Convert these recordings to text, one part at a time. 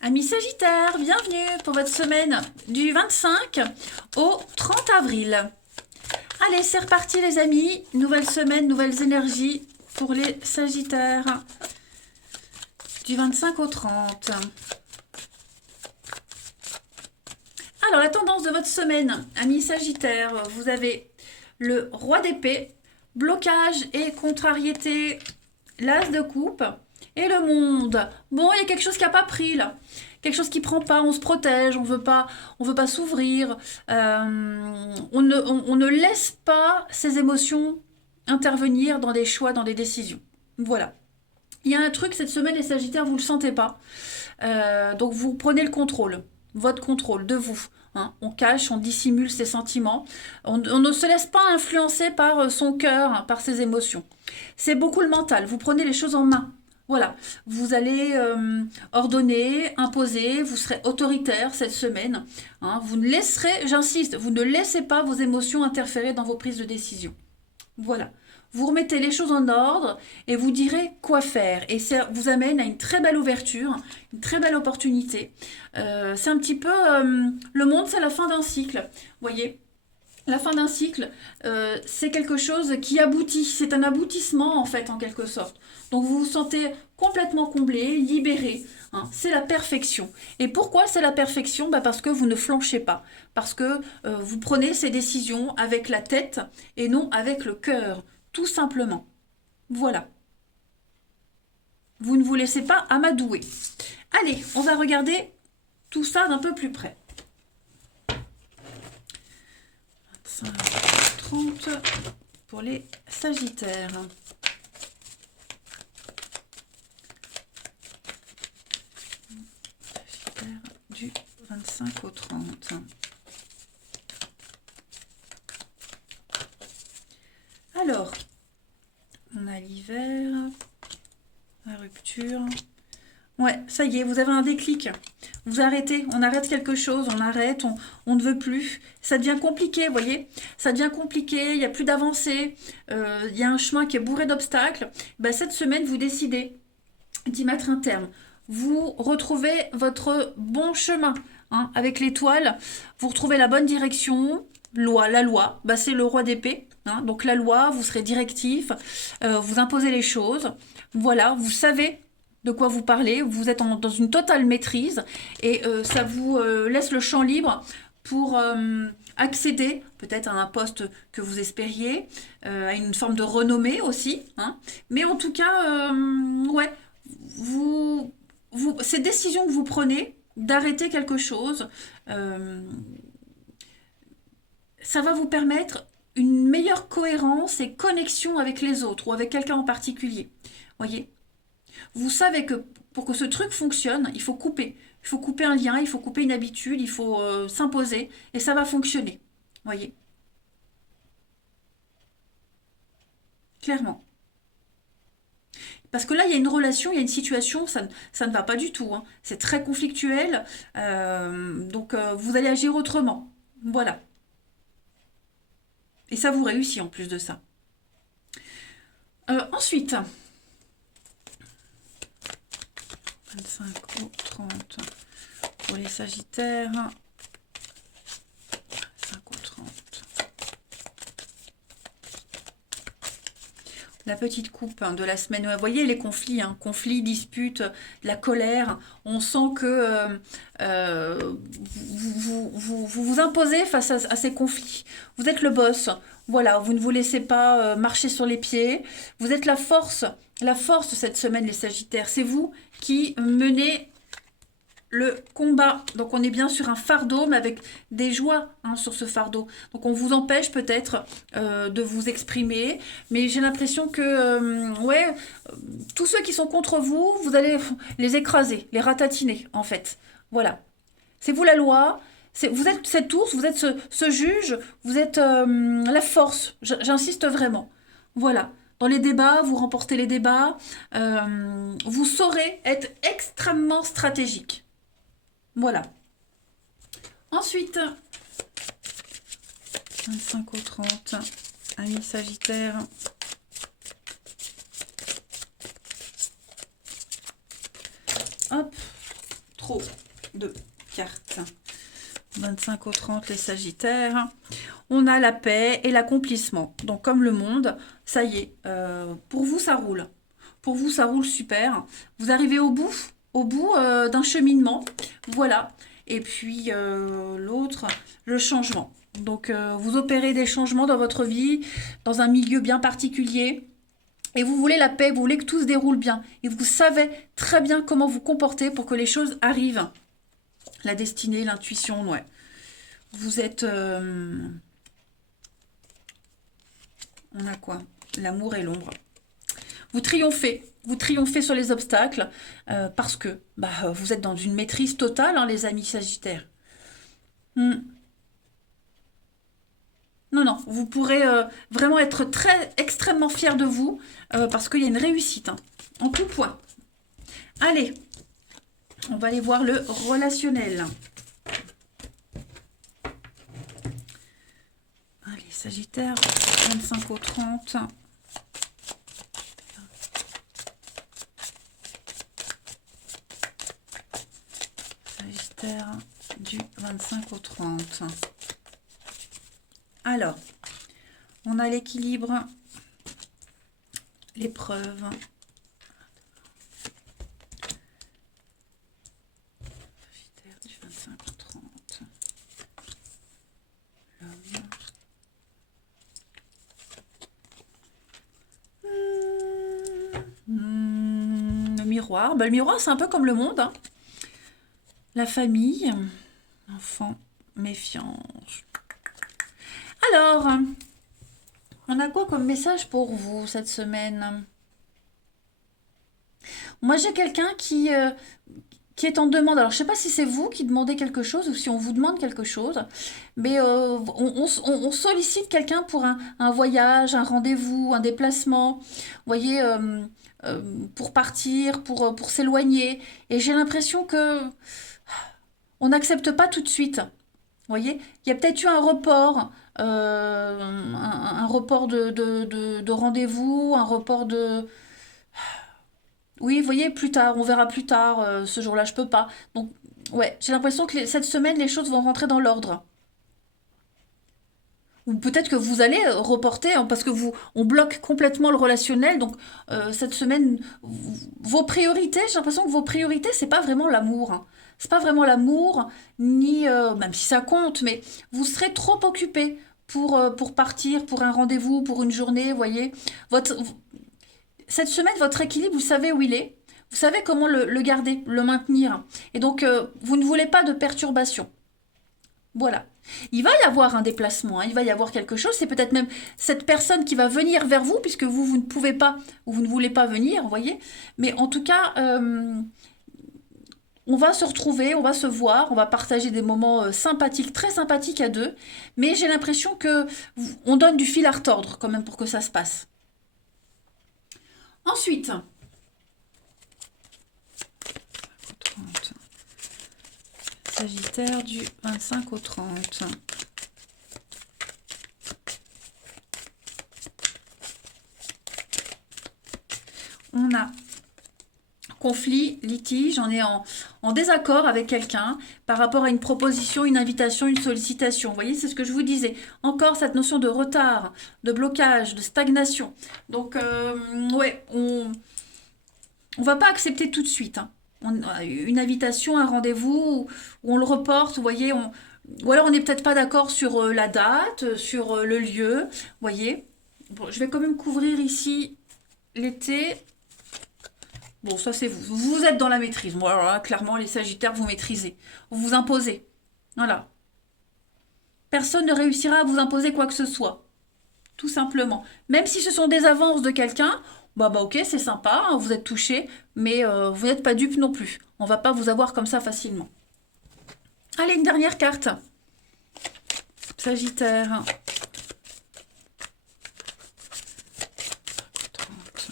Amis Sagittaire, bienvenue pour votre semaine du 25 au 30 avril. Allez, c'est reparti les amis. Nouvelle semaine, nouvelles énergies pour les Sagittaires du 25 au 30. Alors, la tendance de votre semaine, amis Sagittaire, vous avez le roi d'épée, blocage et contrariété, l'as de coupe et le monde. Bon, il y a quelque chose qui n'a pas pris là. Quelque chose qui prend pas, on se protège, on veut pas s'ouvrir, on ne laisse pas ses émotions intervenir dans des choix, dans des décisions. Voilà. Il y a un truc cette semaine, les Sagittaires, vous le sentez pas. Donc vous prenez le contrôle, votre contrôle de vous. Hein. On cache, on dissimule ses sentiments. On ne se laisse pas influencer par son cœur, hein, par ses émotions. C'est beaucoup le mental. Vous prenez les choses en main. Voilà, vous allez ordonner, imposer, vous serez autoritaire cette semaine. Hein. Vous ne laisserez, j'insiste, vous ne laissez pas vos émotions interférer dans vos prises de décision. Voilà. Vous remettez les choses en ordre et vous direz quoi faire. Et ça vous amène à une très belle ouverture, une très belle opportunité. C'est un petit peu... le monde, c'est la fin d'un cycle. Vous voyez, la fin d'un cycle, c'est quelque chose qui aboutit. C'est un aboutissement, en fait, en quelque sorte. Donc vous vous sentez complètement comblé, libéré. Hein. C'est la perfection. Et pourquoi c'est la perfection? Parce que vous ne flanchez pas. Parce que vous prenez ces décisions avec la tête et non avec le cœur. Tout simplement. Voilà. Vous ne vous laissez pas amadouer. Allez, on va regarder tout ça d'un peu plus près. 25, 30 pour les Sagittaires. Sagittaire du 25 au 30. Alors, on a l'hiver, la rupture. Ouais, ça y est, vous avez un déclic. Vous arrêtez, on arrête quelque chose, on arrête, on ne veut plus. Ça devient compliqué, vous voyez. Ça devient compliqué, il n'y a plus d'avancée, il y a un chemin qui est bourré d'obstacles. Cette semaine, vous décidez d'y mettre un terme. Vous retrouvez votre bon chemin. Hein, avec l'étoile, vous retrouvez la bonne direction. La loi, c'est le roi d'épée. Hein, donc la loi, vous serez directif, vous imposez les choses. Voilà, vous savez de quoi vous parlez, vous êtes dans une totale maîtrise et ça vous laisse le champ libre pour accéder peut-être à un poste que vous espériez, à une forme de renommée aussi. Hein. Mais en tout cas, ouais, ces décisions que vous prenez d'arrêter quelque chose, ça va vous permettre une meilleure cohérence et connexion avec les autres ou avec quelqu'un en particulier. Voyez, vous savez que pour que ce truc fonctionne, il faut couper. Il faut couper un lien, il faut couper une habitude, il faut s'imposer et ça va fonctionner. Voyez, clairement. Parce que là, il y a une relation, il y a une situation, ça ne va pas du tout. Hein. C'est très conflictuel. Donc, vous allez agir autrement. Voilà. Et ça vous réussit en plus de ça. Ensuite, 25 au 30 pour les Sagittaires. 5 au 30. La petite coupe de la semaine. Vous voyez les conflits, hein, conflits, disputes, la colère. On sent que vous imposez face à ces conflits. Vous êtes le boss. Voilà, vous ne vous laissez pas marcher sur les pieds. Vous êtes la force cette semaine, les Sagittaires. C'est vous qui menez le combat. Donc on est bien sur un fardeau, mais avec des joies hein, sur ce fardeau. Donc on vous empêche peut-être de vous exprimer, mais j'ai l'impression que tous ceux qui sont contre vous, vous allez les écraser, les ratatiner en fait. Voilà. C'est vous la loi. Vous êtes cet ours, vous êtes ce juge, vous êtes la force. J'insiste vraiment. Voilà. Dans les débats, vous remportez les débats. Vous saurez être extrêmement stratégique. Voilà. Ensuite, 25 au 30, amis Sagittaire. Hop, trop de cartes. 25 au 30, les Sagittaires. On a la paix et l'accomplissement. Donc, comme le monde, ça y est, pour vous, ça roule. Pour vous, ça roule super. Vous arrivez au bout d'un cheminement. Voilà. Et puis, l'autre, le changement. Donc, vous opérez des changements dans votre vie, dans un milieu bien particulier. Et vous voulez la paix, vous voulez que tout se déroule bien. Et vous savez très bien comment vous comporter pour que les choses arrivent. La destinée, l'intuition, ouais. Vous êtes... on a quoi? L'amour et l'ombre. Vous triomphez sur les obstacles parce que vous êtes dans une maîtrise totale, hein, les amis Sagittaires. Non, non, vous pourrez vraiment être extrêmement fiers de vous parce qu'il y a une réussite, hein, en tout point. Allez, on va aller voir le relationnel. Allez, Sagittaire, 25 au 30. Sagittaire, du 25 au 30. Alors, on a l'équilibre, l'épreuve. Sagittaire du 25 au 30. Le miroir. Le miroir, c'est un peu comme le monde, hein. La famille, enfant, méfiance. Alors, on a quoi comme message pour vous cette semaine? Moi, j'ai quelqu'un qui est en demande. Alors, je ne sais pas si c'est vous qui demandez quelque chose ou si on vous demande quelque chose, mais on sollicite quelqu'un pour un voyage, un rendez-vous, un déplacement. Vous voyez, pour partir, pour s'éloigner. Et j'ai l'impression que on n'accepte pas tout de suite. Vous voyez, il y a peut-être eu un report, un report de rendez-vous, un report de... Oui, vous voyez, plus tard, on verra plus tard, ce jour-là, je peux pas. Donc, ouais, j'ai l'impression que cette semaine, les choses vont rentrer dans l'ordre. Ou peut-être que vous allez reporter, hein, parce que on bloque complètement le relationnel. Donc, cette semaine, vos priorités, j'ai l'impression que vos priorités, c'est pas vraiment l'amour, hein. C'est pas vraiment l'amour, ni même si ça compte, mais vous serez trop occupé pour partir, pour un rendez-vous, pour une journée, vous voyez. Cette semaine, votre équilibre, vous savez où il est. Vous savez comment le garder, le maintenir. Et donc, vous ne voulez pas de perturbation. Voilà. Il va y avoir un déplacement, hein, il va y avoir quelque chose. C'est peut-être même cette personne qui va venir vers vous, puisque vous ne pouvez pas, ou vous ne voulez pas venir, vous voyez. Mais en tout cas... on va se retrouver, on va se voir, on va partager des moments sympathiques, très sympathiques à deux. Mais j'ai l'impression que on donne du fil à retordre quand même pour que ça se passe. Ensuite, 30. Sagittaire du 25 au 30. On a conflit, litige, on est en désaccord avec quelqu'un par rapport à une proposition, une invitation, une sollicitation. Vous voyez, c'est ce que je vous disais. Encore cette notion de retard, de blocage, de stagnation. Donc, ouais, on va pas accepter tout de suite, hein. Une invitation, un rendez-vous, où on le reporte, vous voyez, ou alors on n'est peut-être pas d'accord sur la date, sur le lieu, vous voyez. Bon, je vais quand même couvrir ici l'été. Bon, ça c'est vous. Vous êtes dans la maîtrise. Bon, alors là, clairement, les Sagittaires, vous maîtrisez. Vous vous imposez. Voilà. Personne ne réussira à vous imposer quoi que ce soit. Tout simplement. Même si ce sont des avances de quelqu'un, ok, c'est sympa, hein, vous êtes touché, mais vous n'êtes pas dupe non plus. On va pas vous avoir comme ça facilement. Allez, une dernière carte. Sagittaire. 30.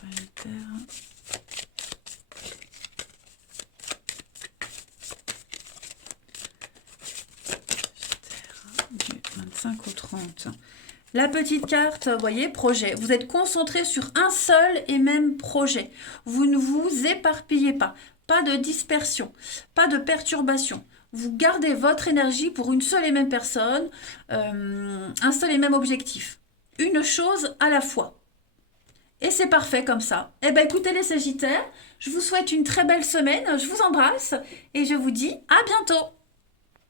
Sagittaire. Du 25 au 30. La petite carte, vous voyez, projet. Vous êtes concentré sur un seul et même projet. Vous ne vous éparpillez pas. pas de dispersion, pas de perturbation. Vous gardez votre énergie pour une seule et même personne, un seul et même objectif. Une chose à la fois. Et c'est parfait comme ça. Eh bien écoutez les Sagittaires, je vous souhaite une très belle semaine, je vous embrasse et je vous dis à bientôt.